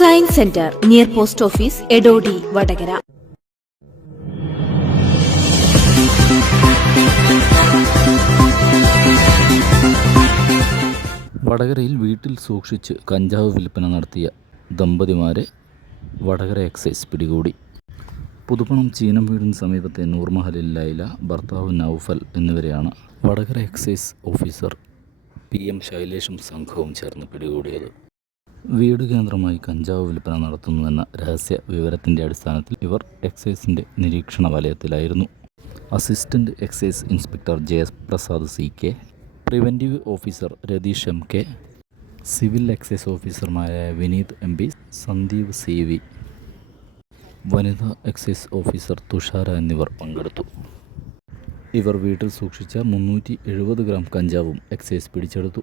Science centre near post office Edodi Vadakara വടകരയിൽ വീട്ടിൽ സൂക്ഷിച്ച് കഞ്ചാവ് വിൽപ്പന നടത്തിയ ദമ്പതിമാരെ വടകര എക്സൈസ് പിടികൂടി. പുതുപ്പണം ചീനം വീടിന് സമീപത്തെ നൂർമഹലിൽ ലൈല ഭർത്താവ് നൌഫൽ എന്നിവരെയാണ് Vadakara excise officer P M ശൈലേഷും സംഘവും ചേർന്ന് പിടികൂടിയത്. വീട് കേന്ദ്രമായി കഞ്ചാവ് വിൽപ്പന നടത്തുന്നുവെന്ന രഹസ്യ വിവരത്തിന്റെ അടിസ്ഥാനത്തിൽ ഇവർ എക്സൈസിന്റെ നിരീക്ഷണ വലയത്തിലായിരുന്നു. Assistant excise inspector J S Prasad C K preventive officer Ratheesh M K civil excise ഓഫീസർമാരായ Vineeth M P Sandeep C V വനിതാ എക്സൈസ് ഓഫീസർ തുഷാര എന്നിവർ പങ്കെടുത്തു. ഇവർ വീട്ടിൽ സൂക്ഷിച്ച മുന്നൂറ്റി എഴുപത് ഗ്രാം കഞ്ചാവും എക്സൈസ് പിടിച്ചെടുത്തു.